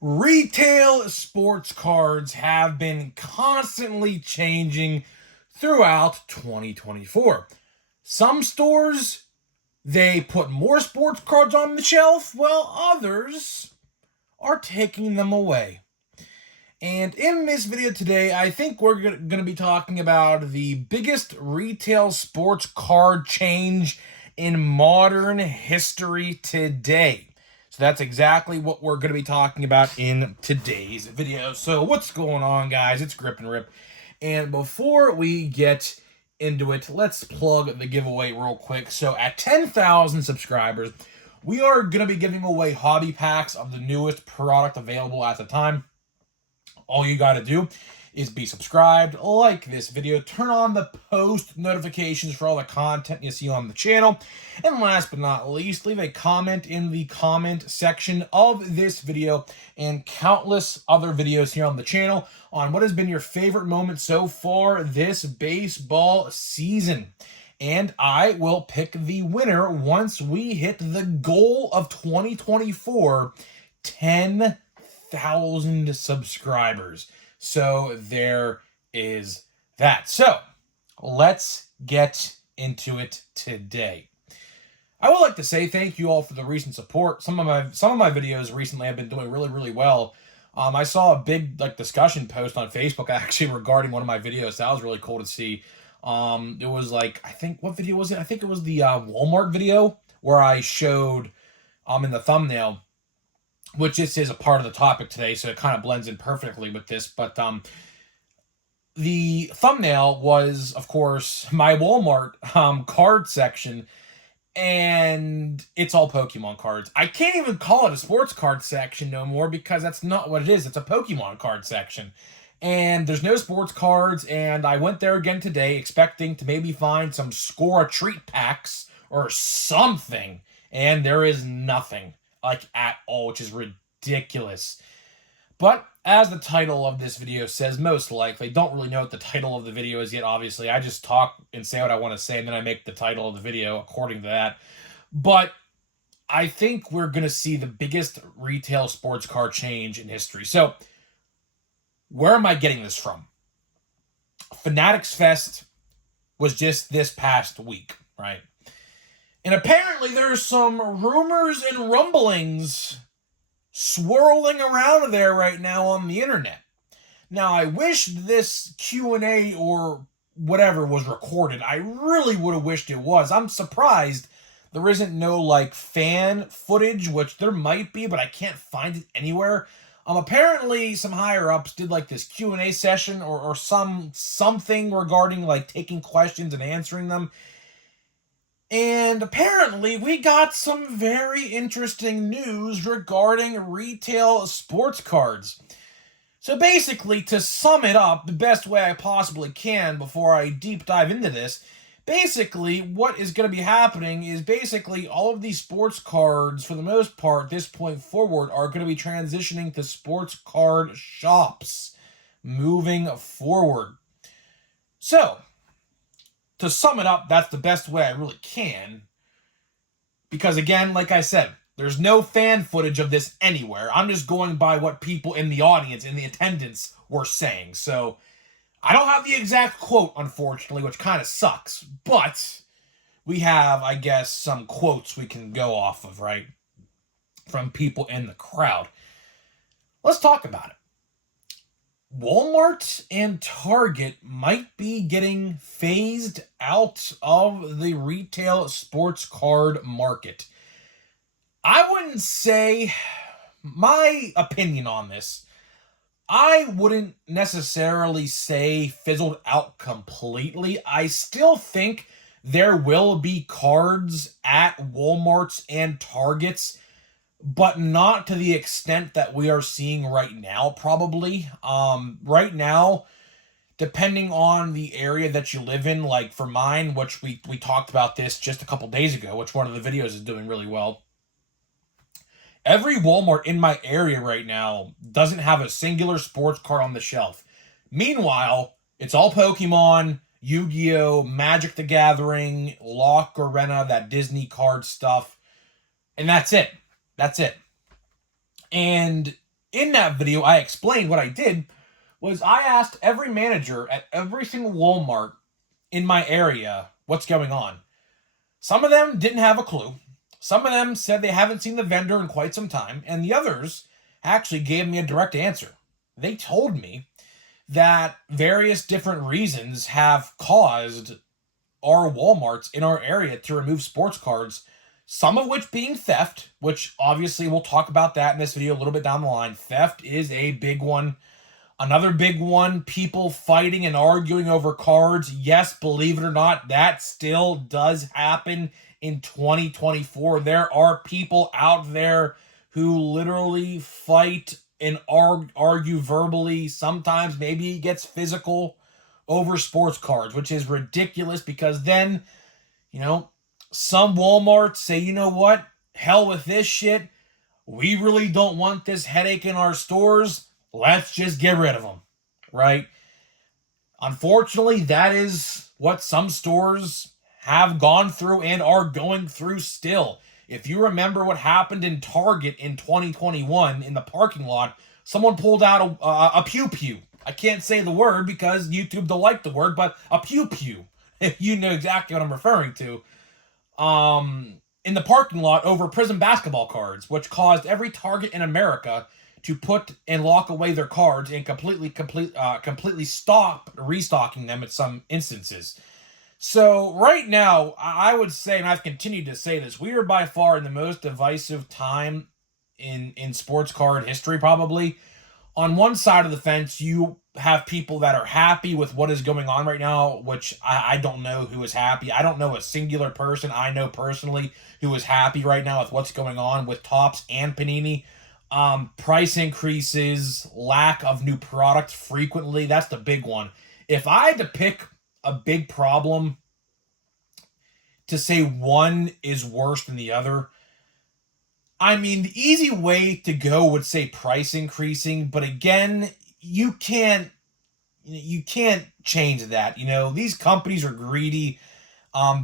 Retail sports cards have been constantly changing throughout 2024. Some stores, they put more sports cards on the shelf, while others are taking them away. And in this video today, I think we're going to be talking about the biggest retail sports card change in modern history today. So that's exactly what we're going to be talking about in today's video. So what's going on, guys? It's Grip and Rip. And before we get into it, let's plug the giveaway real quick. So at 10,000 subscribers, we are going to be giving away hobby packs of the newest product available at the time. All you got to do is be subscribed, like this video, turn on the post notifications for all the content you see on the channel, and last but not least, leave a comment in the comment section of this video and countless other videos here on the channel on what has been your favorite moment so far this baseball season. And I will pick the winner once we hit the goal of 2024, 10,000 subscribers. So there is that. So let's get into it today. I would like to say thank you all for the recent support. Some of my videos recently have been doing really well. I saw a big discussion post on Facebook actually regarding one of my videos. That was really cool to see. It was what video was it? I think it was the Walmart video where I showed in the thumbnail, which this is a part of the topic today, so it kind of blends in perfectly with this. But the thumbnail was, of course, my Walmart card section, and it's all Pokemon cards. I can't even call it a sports card section no more because that's not what it is. It's a Pokemon card section. And there's no sports cards, and I went there again today expecting to maybe find some score a treat packs or something, and there is nothing at all, which is ridiculous. But as the title of this video says, most likely, don't really know what the title of the video is yet, obviously. I just talk and say what I want to say, and then I make the title of the video according to that. But I think we're going to see the biggest retail sports card change in history. So, where am I getting this from? Fanatics Fest was just this past week, right? And apparently there's some rumors and rumblings swirling around there right now on the internet. Now, I wish this Q&A or whatever was recorded. I really would have wished it was. I'm surprised there isn't no fan footage, which there might be, but I can't find it anywhere. Apparently some higher ups did this Q&A session or something regarding taking questions and answering them. And apparently we got some very interesting news regarding retail sports cards. So basically, to sum it up the best way I possibly can before I deep dive into this, basically what is going to be happening is basically all of these sports cards, for the most part, this point forward, are going to be transitioning to sports card shops moving forward. So, to sum it up, that's the best way I really can. Because again, like I said, there's no fan footage of this anywhere. I'm just going by what people in the audience, in the attendance, were saying. So, I don't have the exact quote, unfortunately, which kind of sucks. But we have, I guess, some quotes we can go off of, right? From people in the crowd. Let's talk about it. Walmart and Target might be getting phased out of the retail sports card market. I wouldn't say, my opinion on this, I wouldn't necessarily say fizzled out completely. I still think there will be cards at Walmarts and Targets, but not to the extent that we are seeing right now, probably. Right now, depending on the area that you live in, for mine, which we talked about this just a couple days ago, which one of the videos is doing really well. Every Walmart in my area right now doesn't have a singular sports card on the shelf. Meanwhile, it's all Pokemon, Yu-Gi-Oh!, Magic the Gathering, Lock Arena, that Disney card stuff, and that's it. That's it. And In that video, I explained what I did was I asked every manager at every single Walmart in my area what's going on. Some of them didn't have a clue. Some of them said they haven't seen the vendor in quite some time, and the others actually gave me a direct answer. They told me that various different reasons have caused our Walmarts in our area to remove sports cards, some of which being theft, which obviously we'll talk about that in this video a little bit down the line. Theft is a big one. Another big one, people fighting and arguing over cards. Yes, believe it or not, that still does happen in 2024. There are people out there who literally fight and argue verbally. Sometimes maybe it gets physical over sports cards, which is ridiculous because then, some Walmarts say, you know what? Hell with this shit. We really don't want this headache in our stores. Let's just get rid of them, right? Unfortunately, that is what some stores have gone through and are going through still. If you remember what happened in Target in 2021 in the parking lot, someone pulled out a pew-pew. I can't say the word because YouTube don't like the word, but a pew-pew, if you know exactly what I'm referring to, in the parking lot over Prism basketball cards, which caused every Target in America to put and lock away their cards and completely stop restocking them in some instances. So right now, I would say, and I've continued to say this, we are by far in the most divisive time in sports card history, probably. On one side of the fence, you have people that are happy with what is going on right now, which I don't know who is happy. I don't know a singular person I know personally who is happy right now with what's going on with Topps and Panini. Price increases, lack of new product frequently, that's the big one. If I had to pick a big problem to say one is worse than the other, I mean, the easy way to go would say price increasing, but again, you can't change that. These companies are greedy.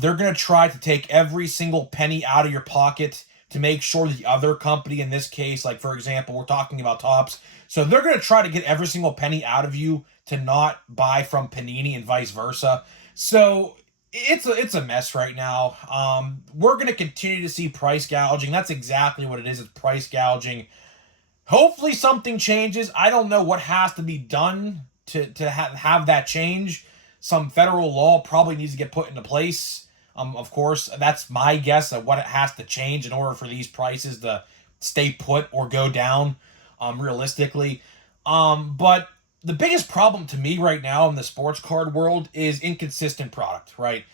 They're going to try to take every single penny out of your pocket to make sure the other company, in this case, like for example, we're talking about Topps, so they're going to try to get every single penny out of you to not buy from Panini and vice versa. So it's a mess right now. We're going to continue to see price gouging. That's exactly what it is. It's price gouging. Hopefully something changes. I don't know what has to be done to have that change. Some federal law probably needs to get put into place. Of course, that's my guess of what it has to change in order for these prices to stay put or go down, realistically. But the biggest problem to me right now in the sports card world is inconsistent product, right?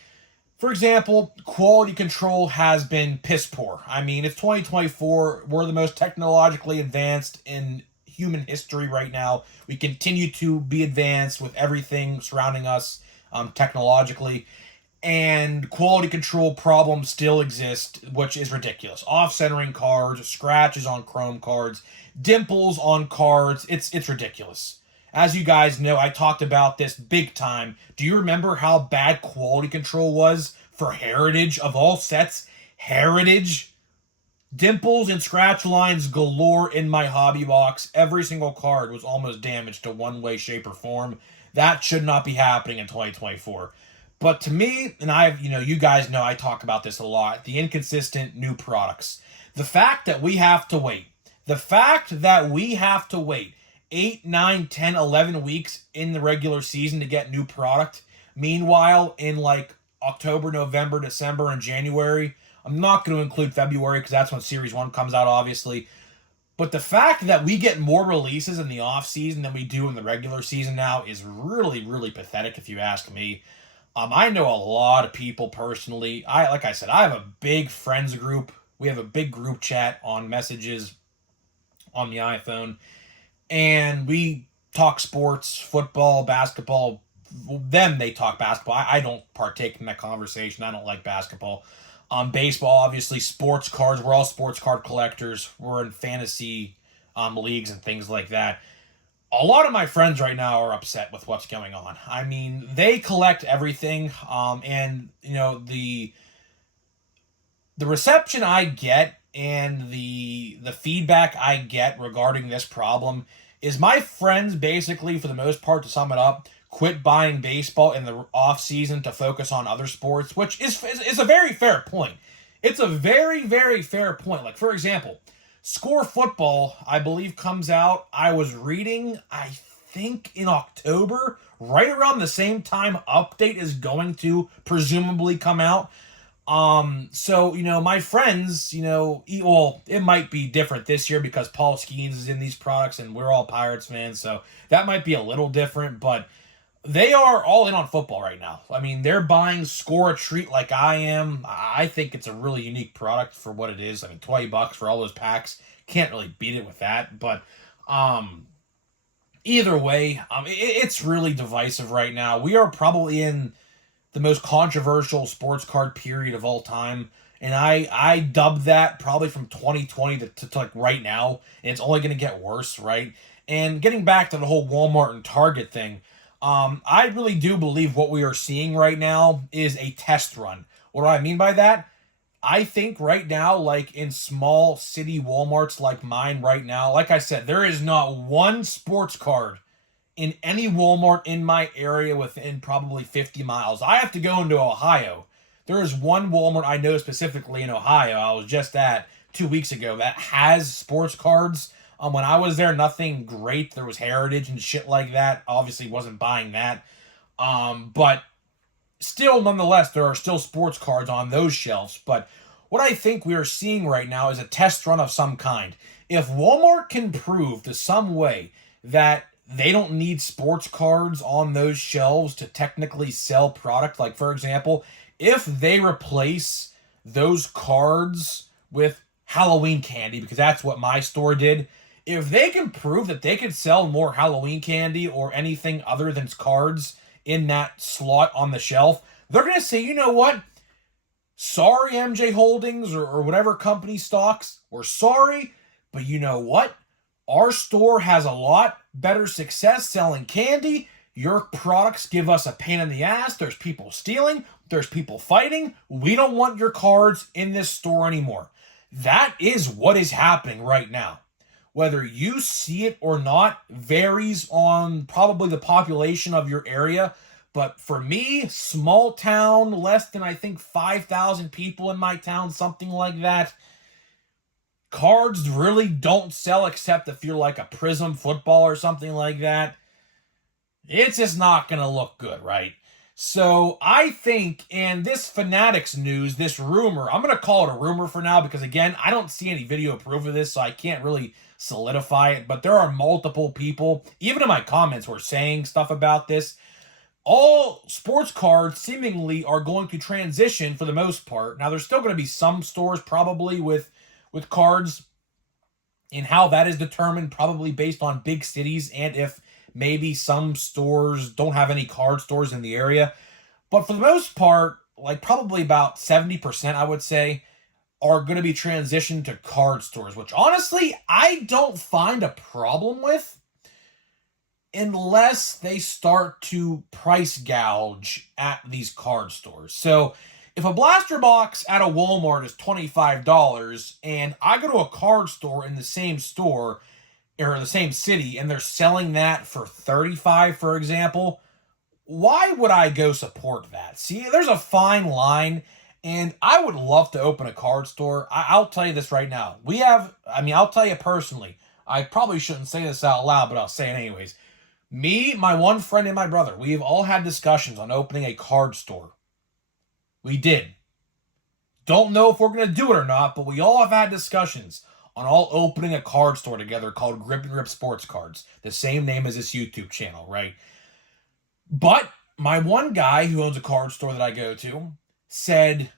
For example, quality control has been piss poor. I mean, it's 2024. We're the most technologically advanced in human history right now. We continue to be advanced with everything surrounding us technologically. And quality control problems still exist, which is ridiculous. Off-centering cards, scratches on chrome cards, dimples on cards. It's ridiculous. As you guys know, I talked about this big time. Do you remember how bad quality control was for Heritage of all sets? Heritage? Dimples and scratch lines galore in my hobby box. Every single card was almost damaged to one way, shape, or form. That should not be happening in 2024. But to me, and you guys know I talk about this a lot, the inconsistent new products. The fact that we have to wait. 8, 9, 10, 11 weeks in the regular season to get new product. Meanwhile, in like October, November, December, and January, I'm not going to include February because that's when Series 1 comes out, obviously. But the fact that we get more releases in the off-season than we do in the regular season now is really, really pathetic if you ask me. I know a lot of people personally. Like I said, I have a big friends group. We have a big group chat on messages on the iPhone. And we talk sports, football, basketball. Them, they talk basketball. I don't partake in that conversation. I don't like basketball. Baseball, obviously, sports cards. We're all sports card collectors. We're in fantasy leagues and things like that. A lot of my friends right now are upset with what's going on. I mean, they collect everything, and the reception I get and the feedback I get regarding this problem is my friends basically, for the most part, to sum it up, quit buying baseball in the off season to focus on other sports, which is a very fair point. It's a very, very fair point. Like, for example, Score Football, I believe, comes out, I was reading, I think in October, right around the same time Update is going to presumably come out. So, my friends, well, it might be different this year because Paul Skeens is in these products and we're all Pirates fans, so that might be a little different, but they are all in on football right now. I mean, they're buying Score a Treat like I am. I think it's a really unique product for what it is. I mean, $20 for all those packs. Can't really beat it with that, but, either way, it's really divisive right now. We are probably in the most controversial sports card period of all time. And I dubbed that probably from 2020 to like right now. And it's only going to get worse, right? And getting back to the whole Walmart and Target thing, I really do believe what we are seeing right now is a test run. What do I mean by that? I think right now, like in small city Walmarts like mine right now, like I said, there is not one sports card in any Walmart in my area within probably 50 miles. I have to go into Ohio. There is one Walmart I know specifically in Ohio I was just at 2 weeks ago that has sports cards. When I was there, nothing great. There was Heritage and shit like that. Obviously wasn't buying that. But still, nonetheless, there are still sports cards on those shelves. But what I think we are seeing right now is a test run of some kind. If Walmart can prove to some way that they don't need sports cards on those shelves to technically sell product, like, for example, if they replace those cards with Halloween candy, because that's what my store did, if they can prove that they could sell more Halloween candy or anything other than cards in that slot on the shelf, they're going to say, you know what? Sorry, MJ Holdings or whatever company stocks, we're sorry, but you know what? Our store has a lot better success selling candy. Your products give us a pain in the ass. There's people stealing. There's people fighting. We don't want your cards in this store anymore. That is what is happening right now. Whether you see it or not varies on probably the population of your area. But for me, small town, less than I think 5,000 people in my town, something like that, cards really don't sell except if you're like a Prism football or something like that. It's just not going to look good, right? So I think, and this Fanatics news, this rumor, I'm going to call it a rumor for now because, again, I don't see any video proof of this, so I can't really solidify it. But there are multiple people, even in my comments, who are saying stuff about this. All sports cards seemingly are going to transition for the most part. Now, there's still going to be some stores probably with cards, and how that is determined probably based on big cities and if maybe some stores don't have any card stores in the area. But for the most part, like probably about 70%, I would say, are going to be transitioned to card stores, which honestly, I don't find a problem with unless they start to price gouge at these card stores. So if a blaster box at a Walmart is $25 and I go to a card store in the same store or the same city and they're selling that for $35, for example, why would I go support that? See, there's a fine line, and I would love to open a card store. I'll tell you this right now. I'll tell you personally, I probably shouldn't say this out loud, but I'll say it anyways. Me, my one friend, and my brother, we have all had discussions on opening a card store. We did. Don't know if we're going to do it or not, but we all have had discussions on all opening a card store together called Grip and Rip Sports Cards. The same name as this YouTube channel, right? But my one guy who owns a card store that I go to said,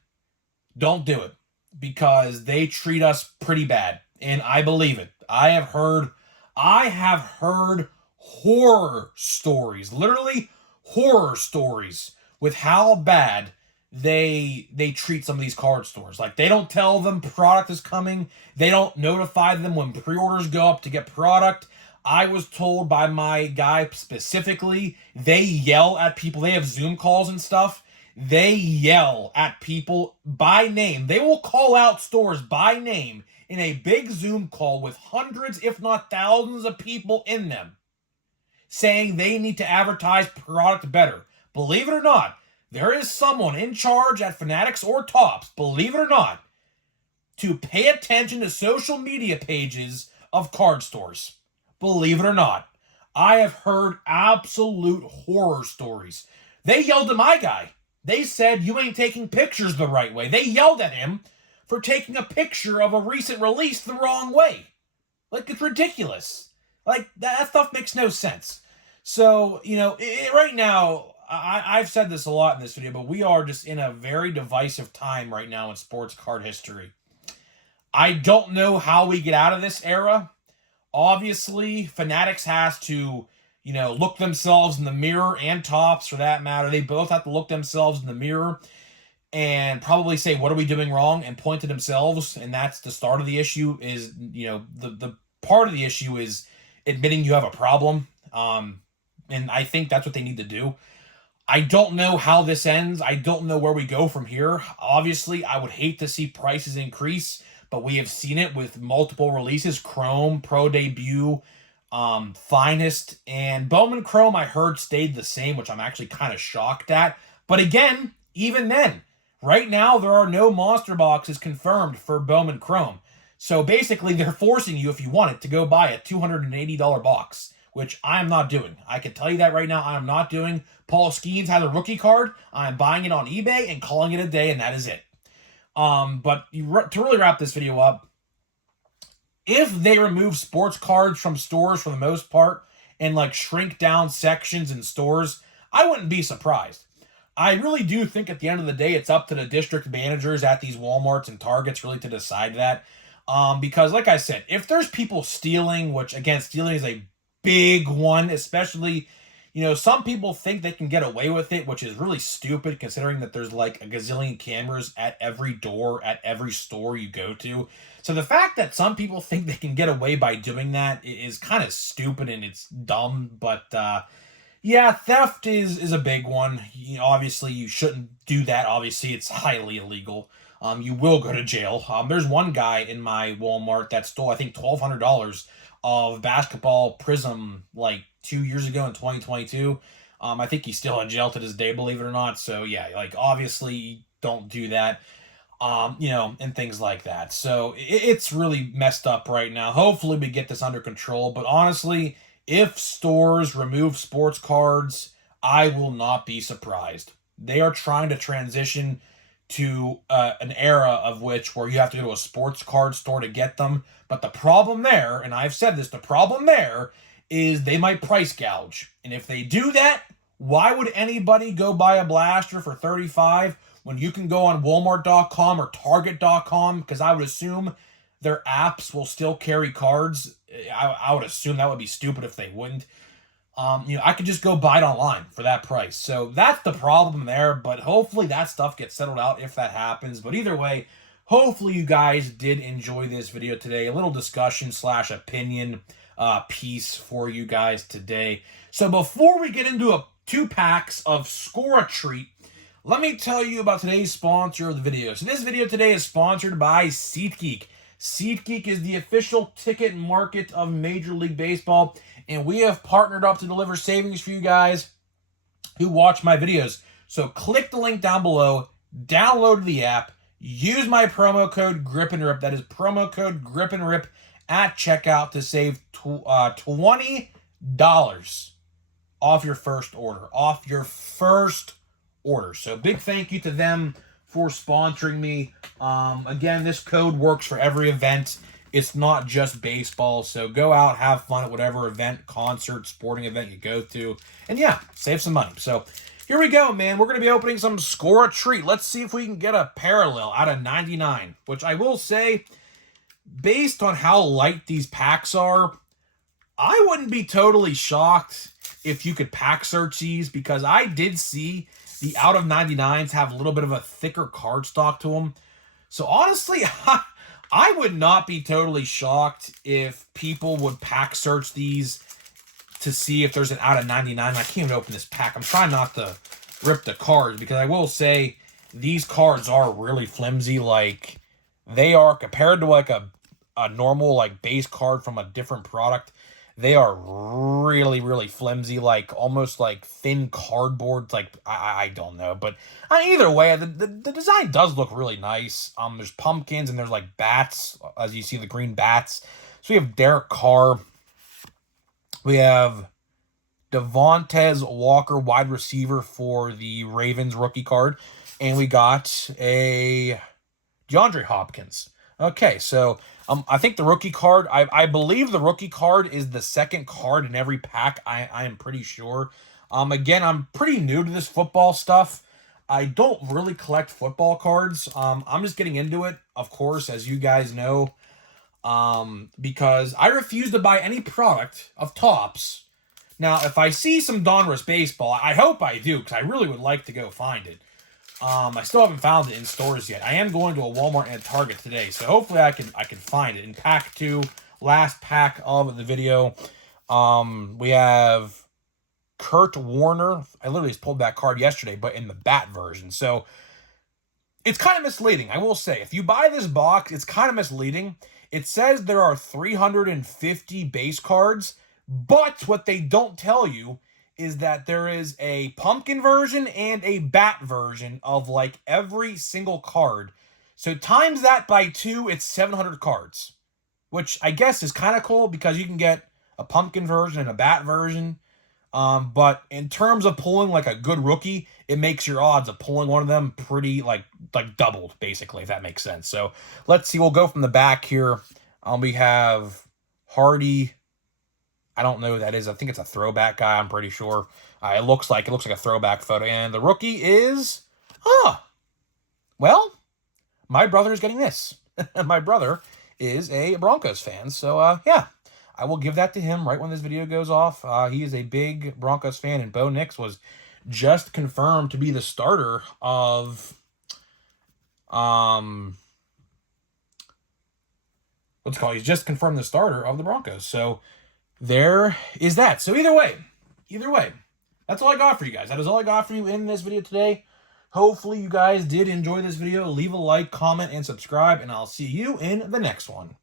don't do it because they treat us pretty bad. And I believe it. I have heard horror stories, literally horror stories with how bad they treat some of these card stores. Like, they don't tell them product is coming. They don't notify them when pre-orders go up to get product. I was told by my guy specifically, they yell at people. They have Zoom calls and stuff. They yell at people by name. They will call out stores by name in a big Zoom call with hundreds, if not thousands of people in them, saying they need to advertise product better. Believe it or not, there is someone in charge at Fanatics or Tops, believe it or not, to pay attention to social media pages of card stores. Believe it or not. I have heard absolute horror stories. They yelled at my guy. They said, you ain't taking pictures the right way. They yelled at him for taking a picture of a recent release the wrong way. Like, it's ridiculous. Like, that stuff makes no sense. So, right now, I've said this a lot in this video, but we are just in a very divisive time right now in sports card history. I don't know how we get out of this era. Obviously, Fanatics has to, look themselves in the mirror, and Tops for that matter. They both have to look themselves in the mirror and probably say, what are we doing wrong? And point to themselves. And that's the start of the issue is, the part of the issue is admitting you have a problem. And I think that's what they need to do. I don't know how this ends. I don't know where we go from here. Obviously, I would hate to see prices increase, but we have seen it with multiple releases. Chrome, Pro Debut, Finest, and Bowman Chrome I heard stayed the same, which I'm actually kind of shocked at. But again, even then, right now there are no monster boxes confirmed for Bowman Chrome. So basically they're forcing you, if you want it, to go buy a $280 box, which I am not doing. I can tell you that right now, I am not doing. Paul Skeens has a rookie card. I'm buying it on eBay and calling it a day, and that is it. But to really wrap this video up, if they remove sports cards from stores for the most part and shrink down sections in stores, I wouldn't be surprised. I really do think at the end of the day, it's up to the district managers at these Walmarts and Targets really to decide that. Because like I said, if there's people stealing, which again, stealing is a big one, especially, some people think they can get away with it, which is really stupid considering that there's a gazillion cameras at every door, at every store you go to. So the fact that some people think they can get away by doing that is kind of stupid and it's dumb. But yeah, theft is a big one. Obviously, you shouldn't do that. Obviously, it's highly illegal. You will go to jail. There's one guy in my Walmart that stole, I think, $1,200 of basketball Prism 2 years ago in 2022. I think he's still in jail to this day, believe it or not. So yeah, obviously don't do that. And things like that. So it's really messed up right now. Hopefully we get this under control. But honestly, if stores remove sports cards, I will not be surprised. They are trying to transition to an era of where you have to go to a sports card store to get them. But the problem there, and I've said this, the problem there is they might price gouge. And if they do that, why would anybody go buy a blaster for $35 when you can go on Walmart.com or Target.com? Because I would assume their apps will still carry cards. I would assume that would be stupid if they wouldn't. I could just go buy it online for that price. So that's the problem there, but hopefully that stuff gets settled out if that happens. But either way, hopefully you guys did enjoy this video today. A little discussion / opinion piece for you guys today. So before we get into 2 packs of Score a Treat, let me tell you about today's sponsor of the video. So this video today is sponsored by SeatGeek. SeatGeek is the official ticket market of Major League Baseball, and we have partnered up to deliver savings for you guys who watch my videos. So click the link down below, download the app, use my promo code GRIPANDRIP. That is promo code GRIPANDRIP at checkout to save $20 off your first order. So big thank you to them for sponsoring me. Again, this code works for every event. It's not just baseball. So go out, have fun at whatever event, concert, sporting event you go to. And yeah, save some money. So here we go, man. We're going to be opening some Score a Treat. Let's see if we can get a parallel out of 99, which I will say, based on how light these packs are, I wouldn't be totally shocked if you could pack search these, because I did see the out of 99s have a little bit of a thicker cardstock to them. So honestly, I would not be totally shocked if people would pack search these to see if there's an out of 99. I can't even open this pack. I'm trying not to rip the cards, because I will say these cards are really flimsy. Like, they are, compared to like a normal like base card from a different product, they are really, really flimsy, like almost like thin cardboard. Like, I don't know, but either way, the design does look really nice. There's pumpkins and there's like bats, as you see the green bats. So we have Derek Carr, we have Devontae Walker, wide receiver for the Ravens rookie card, and we got a DeAndre Hopkins. Okay, so I think the rookie card, I believe the rookie card is the second card in every pack. I am pretty sure. Again, I'm pretty new to this football stuff. I don't really collect football cards. I'm just getting into it, of course, as you guys know. Because I refuse to buy any product of Topps. Now, if I see some Donruss baseball, I hope I do, because I really would like to go find it. I still haven't found it in stores yet. I am going to a Walmart and a Target today, so hopefully I can find it. In pack 2, last pack of the video, we have Kurt Warner. I literally just pulled that card yesterday, but in the bat version. So it's kind of misleading, I will say. If you buy this box, it's kind of misleading. It says there are 350 base cards, but what they don't tell you is that there is a pumpkin version and a bat version of like every single card. So times that by 2, it's 700 cards, which I guess is kind of cool because you can get a pumpkin version and a bat version. But in terms of pulling like a good rookie, it makes your odds of pulling one of them pretty like doubled, basically, if that makes sense. So let's see. We'll go from the back here. We have Hardy. I don't know who that is. I think it's a throwback guy. I'm pretty sure. It looks like a throwback photo. And the rookie is, well, my brother is getting this. My brother is a Broncos fan, so yeah. I will give that to him right when this video goes off. He is a big Broncos fan, and Bo Nix was just confirmed to be the starter of what's it called? He's just confirmed the starter of the Broncos. So there is that. So either way, that's all I got for you guys. That is all I got for you in this video today. Hopefully you guys did enjoy this video. Leave a like, comment, and subscribe, and I'll see you in the next one.